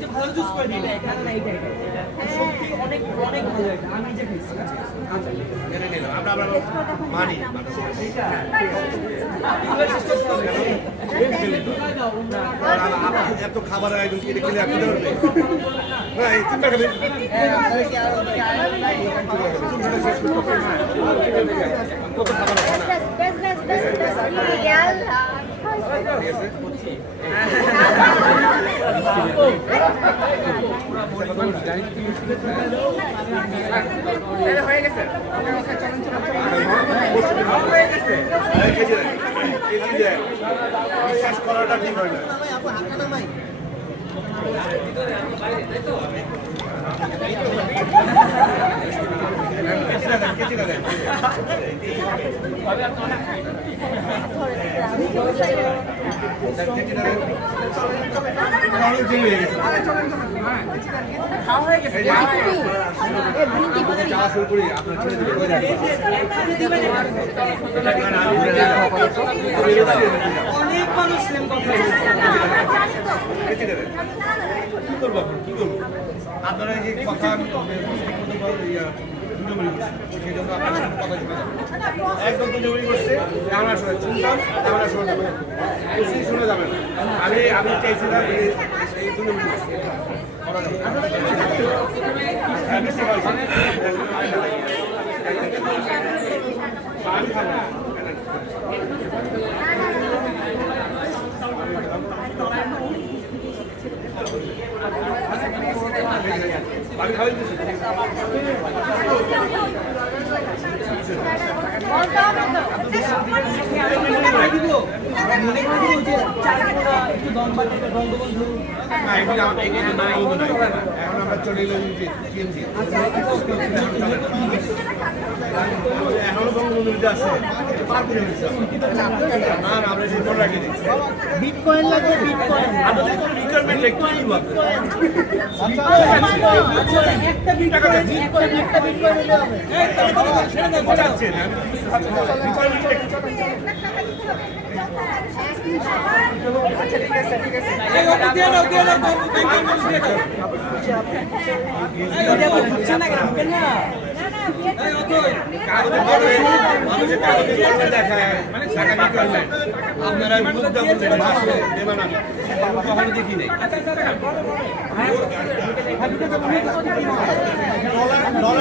যে ভালো চুজ করে দিই এখানে না এইটা সত্যি অনেক অনেক ভালো এটা আমি যে খাইছি আচ্ছা জেনে নিলাম আমরা মানি এত খাবার আয়োজন কি দেখলে আপনি ধরবে না এই চিন্তা করেন কত খাবার হয়ে গেছে বিশ্বাস করাটা ঠিক হয় না শুরু করি আপনার অনেক মানুষ সেম কথা কি করবো কি করবো আপনারা যে কথা সেই জন্য আপনার কথা শুনে একদম দুজনই করছে আমরা শুনে শুনলাম আমরা শুনে যাবেন কিছুই শুনে যাবেন আমি চাইছিলাম এই দুজনই করা যাবে আমি খাবো আমি খাওয়াই দিচ্ছি এখন আমরা চলে এলাম এখনো বঙ্গবন্ধুতে আছে না আমরা সেই মনে রাখি দিচ্ছি বিটকয়েন লাগবে বিটকয়েন আপনাদের কোনো রিকোয়ারমেন্ট একটু একটা বিটকয়েন একটা বিটকয়েন হলে হবে আচ্ছা ঠিক আছে ঠিক আছে আপনারা কখনো দেখি নেই ডলার